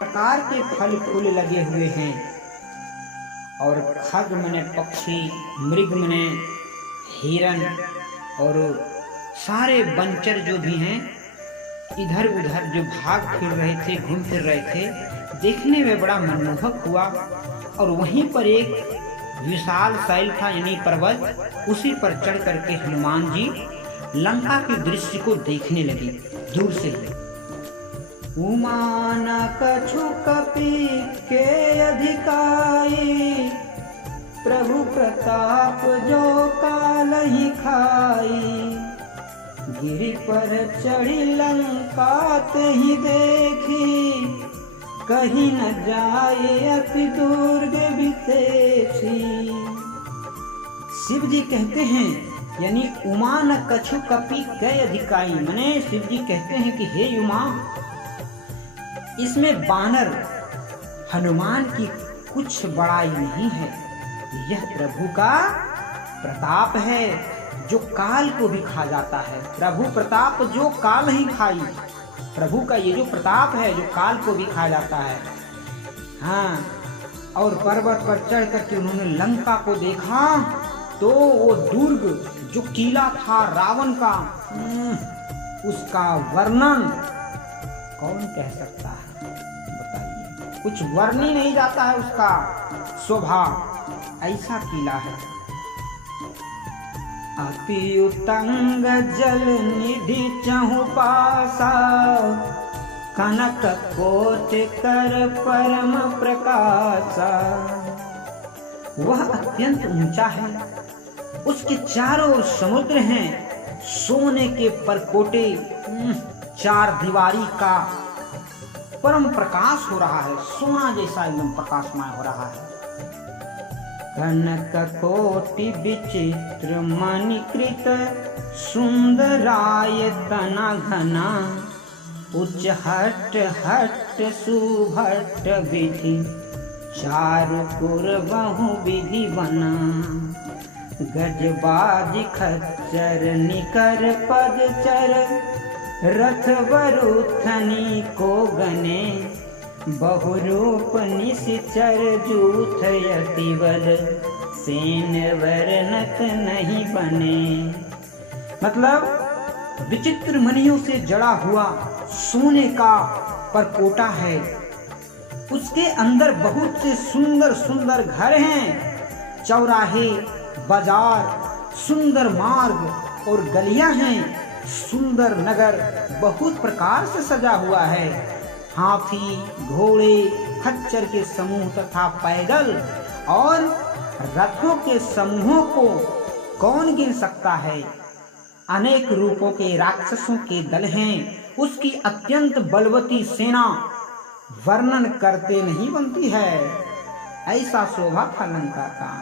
प्रकार के फल फूल लगे हुए हैं और खग मने पक्षी, मृग मने हिरन और सारे बनचर जो भी हैं इधर उधर जो भाग फिर रहे थे, घूम फिर रहे थे, देखने में बड़ा मनमोहक हुआ। और वहीं पर एक विशाल शैल था यानी पर्वत, उसी पर चढ़ करके हनुमान जी लंका के दृश्य को देखने लगे दूर से ही। उमान कछु कपि के अधिकाई, प्रभु प्रताप जो काल ही खाई। गिरि पर चढ़ी लंका ते ही देखी, कहीं न जाए अति दुर्ग विशेषी। शिव जी कहते हैं यानी उमा न कछु कपि कै अधिकाई, मने शिव जी कहते हैं कि हे उमा, इसमें बानर हनुमान की कुछ बड़ाई नहीं है, यह प्रभु का प्रताप है जो काल को भी खा जाता है। प्रभु प्रताप जो काल ही खाई, प्रभु का ये जो प्रताप है जो काल को भी खा जाता है। हाँ, और पर्वत पर चढ़ करके उन्होंने लंका को देखा तो वो दुर्ग जो किला था रावण का, उसका वर्णन कौन कह सकता है बताइए, कुछ वर्ण ही नहीं जाता है उसका शोभा, ऐसा किला है। अति उतंग जल निधि चहु पासा, कनक कोट कर परम प्रकाशा। वह अत्यंत ऊंचा है, उसके चारों ओर समुद्र हैं, सोने के परकोटे, चार दीवारी का परम प्रकाश हो रहा है, सोना जैसा एकदम प्रकाशमय हो रहा है। कनक कोटि विचित्र मणिकृत, सुंदराय तना घना। उच्च हट हट सुभट विधि, चारु पुर बहु विधि बना। गजबाज खच्चर निकर पदचर, रथ वरुथनी को गने। बहुरूप निश्चर जूथ यतिवल, सेन वर्णत नहीं बने। मतलब विचित्र मणियों से जड़ा हुआ सोने का परकोटा है, उसके अंदर बहुत से सुंदर सुंदर घर हैं, चौराहे, बाजार, सुंदर मार्ग और गलियां हैं, सुंदर नगर बहुत प्रकार से सजा हुआ है। हाथी, घोड़े, खच्चर के समूह तथा पैदल और रथों के समूहों को कौन गिन सकता है। अनेक रूपों के राक्षसों के दल हैं, उसकी अत्यंत बलवती सेना वर्णन करते नहीं बनती है, ऐसा शोभा था लंका का।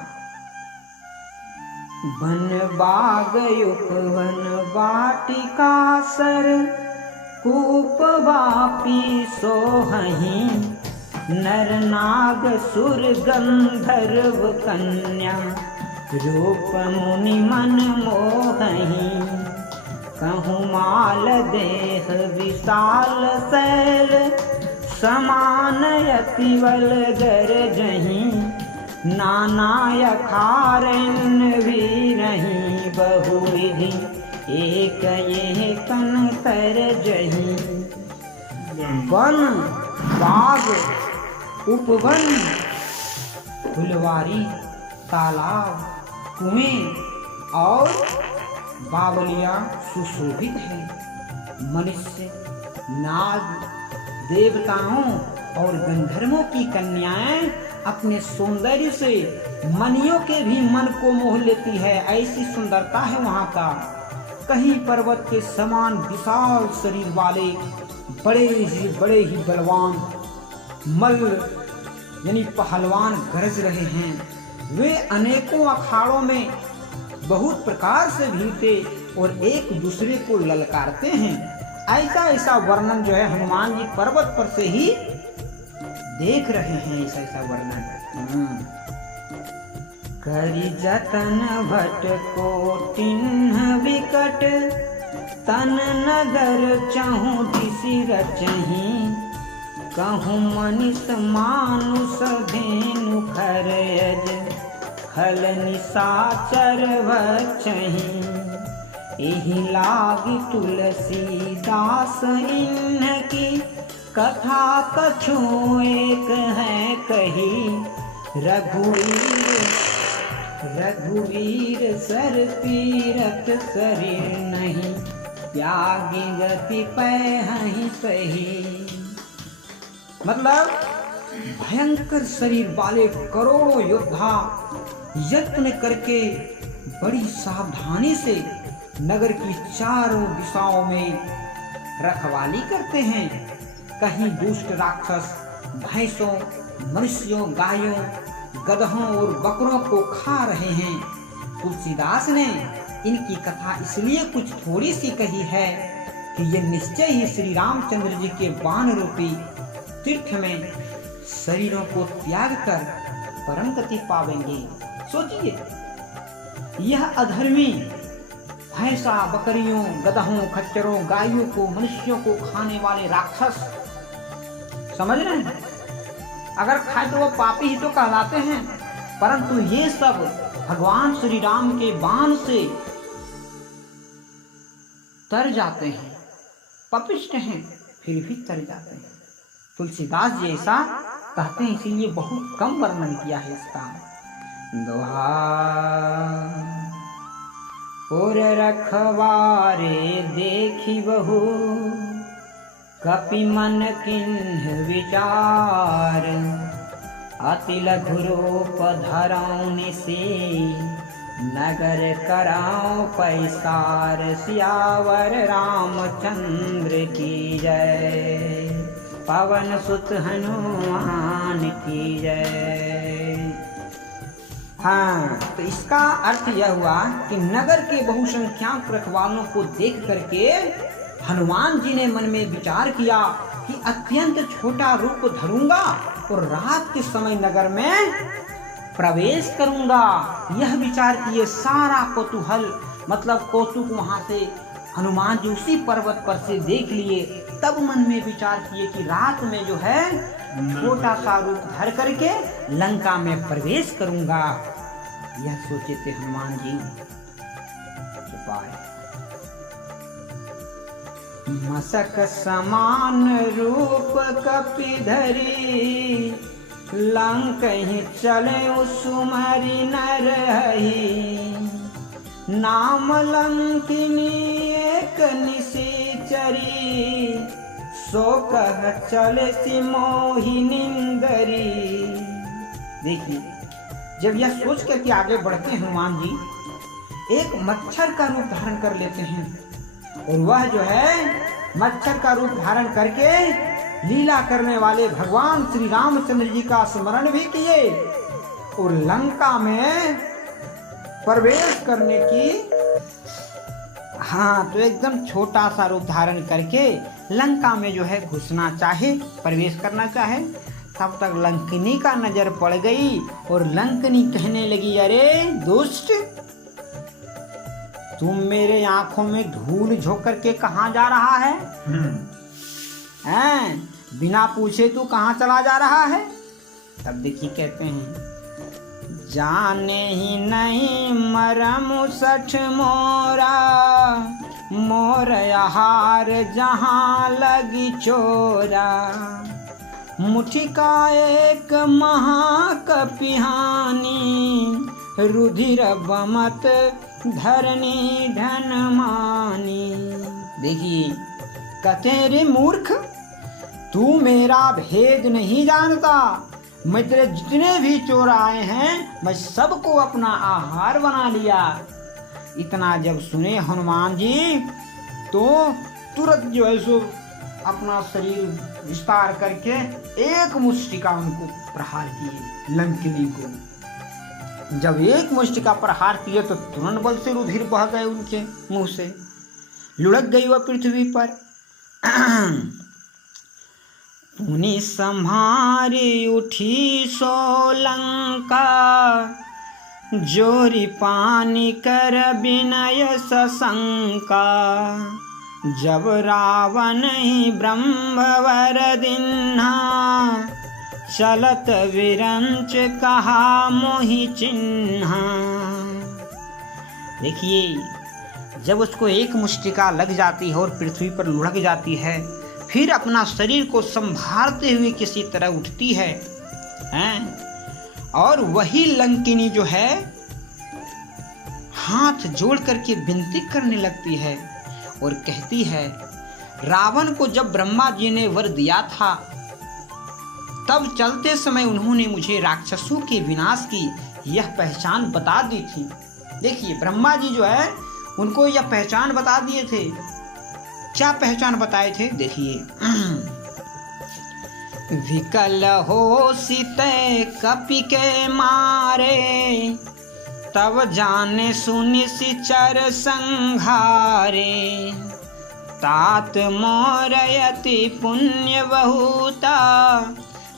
वन बाग उपवन वाटिका सर, कूप वापी सोहहीं। नर नाग सुर गंधर्व कन्या, रूप मुनि मन मोहहीं। कहूँ माल देह विशाल शैल, समान यतिवल गरजहीं। नाना यखारण्य वीरहीं, बहुविधि एक ये कन तरजहीं। वन, बाग, उपवन, फुलवारी, तालाब, कुएं और बावलियां सुशोभित हैं। मनुष्य, नाग, देवताओं और गंधर्वों की कन्याएं अपने सौंदर्य से मनियों के भी मन को मोह लेती है, ऐसी सुंदरता है वहाँ का। कहीं पर्वत के समान विशाल शरीर वाले बड़े ही बलवान मल्ल यानी पहलवान गरज रहे हैं। वे अनेकों अखाड़ों में बहुत प्रकार से भिड़ते और एक दूसरे को ललकारते हैं। ऐसा वर्णन जो है हनुमान जी पर्वत पर से ही देख रहे हैं, ऐसा वर्णन। करि जतन भट कोटिन्ह विकट, तन नगर चहु दिसि रचहीं। कहूँ मनिष मानुष धेनु खरयज खल निशाचर वचहि एहि लागी तुलसीदास इनकी कथा कछु एक है कही रघुवीर सर तीरथ शरीर नहीं त्यागी गति पैहि सही। मतलब भयंकर शरीर वाले करोड़ों योद्धा यत्न करके बड़ी सावधानी से नगर की चारों दिशाओं में रखवाली करते हैं। कहीं दुष्ट राक्षस भैंसों, मनुष्यों, गायों, गधों और बकरों को खा रहे हैं। तुलसीदास ने इनकी कथा इसलिए कुछ थोड़ी सी कही है कि ये निश्चय ही श्री रामचंद्र जी के बाण रूपी तीर्थ में शरीरों को त्याग कर परम गति पावेंगे। सोचिए, यह अधर्मी भैंसा, बकरियों, गधों, खच्चरों, गायों को, मनुष्यों को खाने वाले राक्षस, समझ रहे हैं, अगर खाए तो वो पापी ही तो कहलाते हैं, परंतु ये सब भगवान श्री राम के बाण से तर जाते हैं, पापिष्ट हैं, फिर भी तर जाते हैं। तुलसीदास जी ऐसा कहते हैं, इसीलिए बहुत कम वर्णन किया है इसका। दोहा पुर रखवारे देखी बहु कपि मन किन्ह विचार अति लघु रूप धराऊं निसी नगर कराऊं पैसार सियावर रामचंद्र की जय पवन सुत हनुमान की जय। हाँ, तो इसका अर्थ यह हुआ कि नगर के बहुसंख्यक रखवालों को देख करके हनुमान जी ने मन में विचार किया कि अत्यंत छोटा रूप धरूंगा और रात के समय नगर में प्रवेश करूंगा। यह विचार किए, सारा कौतूहल मतलब कौतुक वहां से हनुमान जी उसी पर्वत पर से देख लिए। तब मन में विचार किए कि रात में जो है छोटा सा रूप धर करके लंका में प्रवेश करूंगा। यह सोचे थे हनुमान जी। मसक समान रूप कपि धरी लंकहि चले सुमरि नरहि नाम लंकिनी एक निशिचरी सो कह चले सिमोहि निंदरी। देखिए, जब यह सोच कर के आगे बढ़ते हैं हनुमान जी, एक मच्छर का रूप धारण कर लेते हैं और वह जो है मच्छर का रूप धारण करके लीला करने वाले भगवान श्री रामचंद्र जी का स्मरण भी किए और लंका में प्रवेश करने की, हाँ, तो एकदम छोटा सा रूप धारण करके लंका में जो है घुसना चाहे, प्रवेश करना चाहे। तब तक लंकिनी का नजर पड़ गई और लंकिनी कहने लगी, अरे दुष्ट, तुम मेरे आंखों में धूल झोंक करके कहाँ जा रहा है? हैं? बिना पूछे तू कहाँ चला जा रहा है? तब देखिए कहते हैं, जाने ही नहीं मरम सठ मोरा मोर आहार जहाँ लगी चोरा मुठी का एक महाकपिहानी रुधिर बमत धरनी धन मानी। देखिए, कहते हैं, रे मूर्ख, तू मेरा भेद नहीं जानता। मैं तेरे जितने भी चोर आए हैं मैं सबको अपना आहार बना लिया। इतना जब सुने हनुमान जी तो तुरंत जो है सो अपना शरीर विस्तार करके एक मुष्टिका उनको प्रहार किए, लंकिनी को। जब एक मुष्टिका प्रहार किए तो तुरंत बल से रुधिर बह गए उनके मुंह से, लुढ़क गई वह पृथ्वी पर। पुनि संहारी उठी सो लंका जोरी पानी कर विनय सशंका जब रावण ही ब्रह्मवर दिन्हा, चलत विरंच कहा मोहि चिन्हा। देखिए, जब उसको एक मुष्टिका लग जाती है और पृथ्वी पर लुढ़क जाती है, फिर अपना शरीर को संभालते हुए किसी तरह उठती है, और वही लंकिनी जो है हाथ जोड़ करके विनती करने लगती है और कहती है, रावण को जब ब्रह्मा जी ने वर दिया था, तब चलते समय उन्होंने मुझे राक्षसों के विनाश की यह पहचान बता दी थी। देखिए, ब्रह्मा जी जो है उनको यह पहचान बता दिए थे। क्या पहचान बताए थे? देखिए, विकल हो सीते कपि के मारे, तब जाने सुनि सिचर संघारे, तात मोरयति पुण्य बहुता,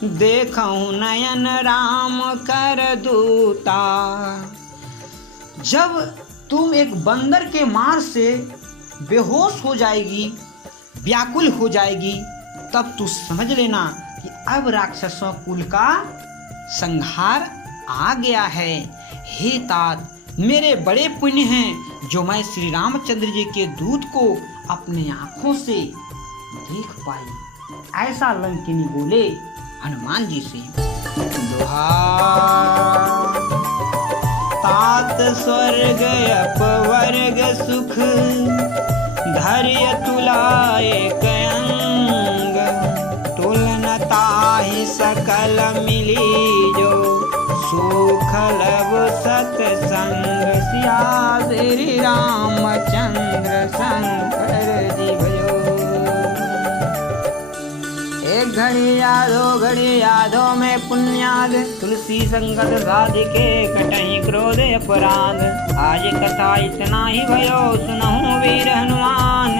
देखऊं नयन राम कर दूता। जब तुम एक बंदर के मार से बेहोश हो जाएगी, व्याकुल हो जाएगी, तब तू समझ लेना कि अब राक्षसों कुल का संहार आ गया है। हे तात, मेरे बड़े पुण्य हैं जो मैं श्री रामचंद्र जी के दूत को अपने आंखों से देख पाई। ऐसा लंकिनी बोले हनुमान जी से। तात स्वर्ग अपवर्ग सुख, धैर्य तुलाए कयंग, तुलन ताहि सकल मिली जो, सुख लब सतसंग, सिया श्री रामचंद्र शंकर जी भयो। एक घड़ी यादो घड़ी यादों में पुण्याद, तुलसी संगत साधिके कटहि क्रोध अपराध। आज कथा इतना ही भयो सुनहु वीर हनुमान,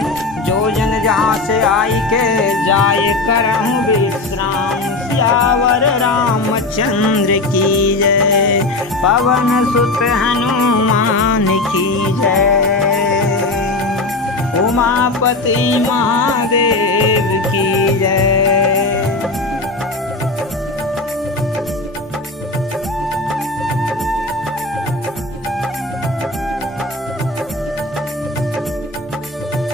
जो जन जहाँ से आई के जाए करहूँ विश्राम। सियावर रामचंद्र की जय, पवन सुत हनुमान की जय, उमापति महादेव की जय।